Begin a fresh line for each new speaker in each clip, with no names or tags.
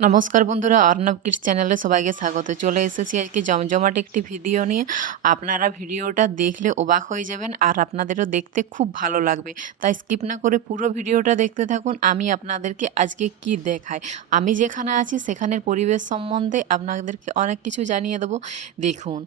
নমস্কার বন্ধুরা, অর্ণব কিডস চ্যানেলে সবাইকে স্বাগত। চলে এসেছি আজকে জমজমাট একটি ভিডিও নিয়ে। আপনারা ভিডিওটা দেখলে অবাক হয়ে যাবেন আর আপনাদেরও দেখতে খুব ভালো লাগবে। তাই স্কিপ না করে পুরো ভিডিওটা দেখতে থাকুন, আমি আপনাদেরকে আজকে কি দেখাই। আমি যেখানে আছি, সেখানের পরিবেশ সম্বন্ধে আপনাদেরকে অনেক কিছু জানিয়ে দেবো। দেখুন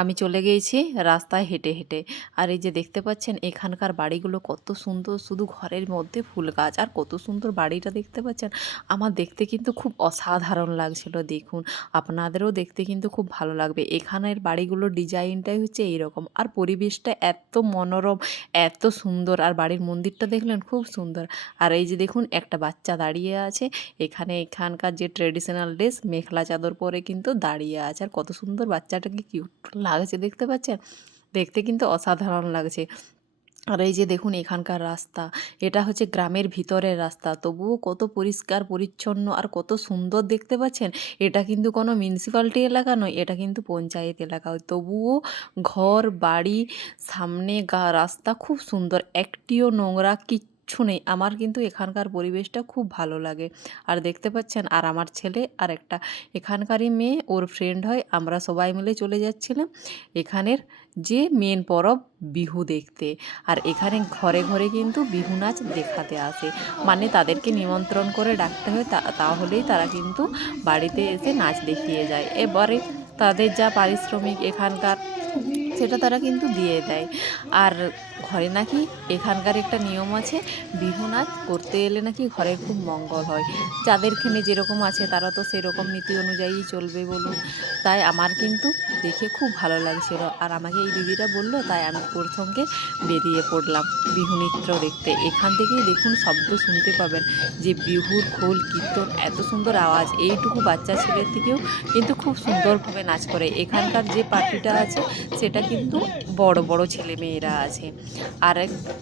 আমি চলে গিয়েছি রাস্তায় হেঁটে হেঁটে। আর এই যে দেখতে পাচ্ছেন, এখানকার বাড়িগুলো কত সুন্দর, শুধু ঘরের মধ্যে ফুল গাছ। আর কত সুন্দর বাড়িটা দেখতে পাচ্ছেন, আমার দেখতে কিন্তু খুব অসাধারণ লাগছিল, দেখুন। আপনাদেরও দেখতে কিন্তু খুব ভালো লাগবে। এখানের বাড়িগুলোর ডিজাইনটাই হচ্ছে এইরকম। আর পরিবেশটা এত মনোরম, এত সুন্দর। আর বাড়ির মন্দিরটা দেখলেন, খুব সুন্দর। আর এই যে দেখুন, একটা বাচ্চা দাঁড়িয়ে আছে। এখানে এখানকার যে ট্রেডিশনাল ড্রেস মেখলা চাদর পরে কিন্তু দাঁড়িয়ে আছে। আর কত সুন্দর বাচ্চাটাকে কিউট লাগছে, দেখতে পাচ্ছেন? দেখতে কিন্তু অসাধারণ লাগছে। আর এই যে দেখুন, এখানকার রাস্তা, এটা হচ্ছে গ্রামের ভিতরের রাস্তা। তবুও কত পরিষ্কার, পরিচ্ছন্ন আর কত সুন্দর দেখতে পাচ্ছেন? এটা কিন্তু কোনো মিউনিসিপ্যালিটি এলাকা নয়, এটা কিন্তু পঞ্চায়েত এলাকা। তবুও ঘর, বাড়ি, সামনে গা, রাস্তা খুব সুন্দর। একটিও নোংরা, কিচ্ছু নেই। আমার কিন্তু এখানকার পরিবেশটা খুব ভালো লাগে। আর দেখতে পাচ্ছেন, আর আমার ছেলে আর একটা এখানকারই মেয়ে, ওর ফ্রেন্ড হয়, আমরা সবাই মিলে চলে যাচ্ছিলাম এখানের যে মেন পরব, বিহু দেখতে। আর এখানে ঘরে ঘরে কিন্তু বিহু নাচ দেখাতে আসে। মানে তাদেরকে নিমন্ত্রণ করে ডাকতে হয় তাহলেই তারা কিন্তু বাড়িতে এসে নাচ দেখিয়ে যায়। এবারে তাদের যা পারিশ্রমিক এখানকার সেটা তারা কিন্তু দিয়ে দেয়। আর ঘরে নাকি এখানকার একটা নিয়ম আছে, বিহু নাচ করতে এলে নাকি ঘরের খুব মঙ্গল হয়। যাদেরখানে যেরকম আছে তারা তো সেরকম নীতি অনুযায়ী চলবে বলুন। তাই আমার কিন্তু দেখে খুব ভালো লাগছিল। আর আমাকে এই দিদিটা বলল, তাই আমি সঙ্গে বেরিয়ে পড়লাম বিহু নৃত্য দেখতে। এখান থেকেই দেখুন শব্দ শুনতে পাবেন যে বিহুর খোল, কীর্তন, এত সুন্দর আওয়াজ। এইটুকু বাচ্চা ছেলের থেকেও কিন্তু খুব সুন্দরভাবে নাচ করে। এখানকার যে পার্টিটা আছে, সেটা কিন্তু বড় বড় ছেলে মেয়েরা আছে। আর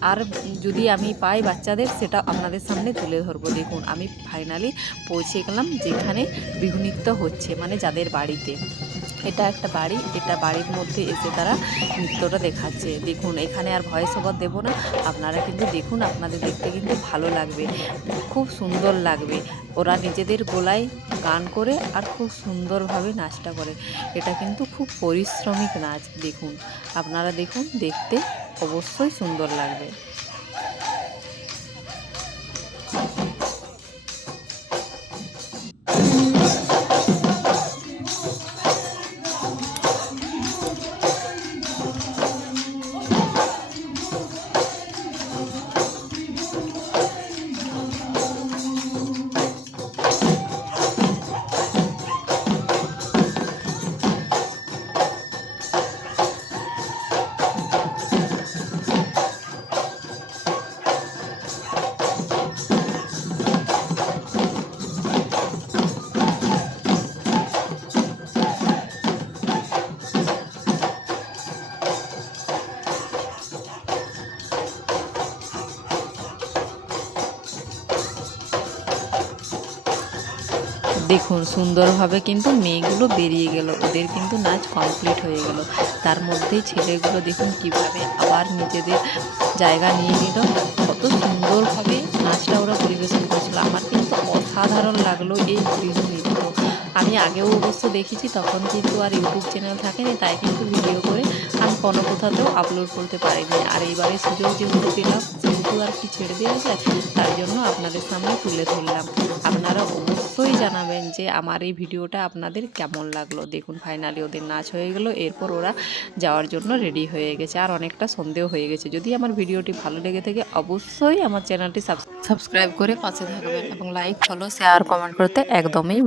আর যদি আমি পাই বাচ্চাদের, সেটা আপনাদের সামনে তুলে ধরবো। দেখুন, আমি ফাইনালি পৌঁছে গেলাম যেখানে বিহু নৃত্য হচ্ছে মানে যাদের বাড়িতে। এটা একটা বাড়ি এটা বাড়ির মধ্যে এসে তারা নৃত্যটা দেখাচ্ছে। দেখুন, এখানে আর ভয়েস ওভার দেবো না, আপনারা কিন্তু দেখুন, আপনাদের দেখতে কিন্তু ভালো লাগবে, খুব সুন্দর লাগবে। ওরা নিজেদের গোলায় গান করে আর খুব সুন্দরভাবে নাচটা করে। এটা কিন্তু খুব পরিশ্রমিক নাচ, দেখুন। আপনারা দেখুন, দেখতে অবশ্যই সুন্দর লাগবে। দেখুন, সুন্দরভাবে কিন্তু মেয়েগুলো বেরিয়ে গেল। ওদের কিন্তু নাচ কমপ্লিট হয়ে গেল। তার মধ্যেই ছেলেগুলো দেখুন কীভাবে আবার নিজেদের জায়গা নিয়ে নিল। কত সুন্দরভাবে নাচটা ওরা পরিবেশন করেছিল। আমার কিন্তু অসাধারণ লাগল এই বিহু নৃত্য আমি আগেও অবশ্য দেখেছি, তখন কিন্তু আর ইউটিউব চ্যানেল থাকেনি, তাই কিন্তু ভিডিও করে আমি কোনো কোথাতেও আপলোড করতে পারিনি। আর এইবারে সুযোগ যেহেতু পেলাম, সেহেতু আর কি ছেড়ে দেওয়া যায়, তার জন্য আপনাদের সামনে তুলে ধরলাম। আপনারা অবশ্যই জানাবেন যে আমার এই ভিডিওটা আপনাদের কেমন লাগল। দেখুন ফাইনালি ওদের নাচ হয়ে গেল, এরপর ওরা যাওয়ার জন্য রেডি হয়ে গেছে, আর অনেকটা সন্দেহ হয়ে গেছে। যদি আমার ভিডিওটি ভালো লেগে থাকে, অবশ্যই আমার চ্যানেলটি সাবস্ক্রাইব করে পাশে থাকবেন এবং লাইক ফলো শেয়ার কমেন্ট করতে একদমই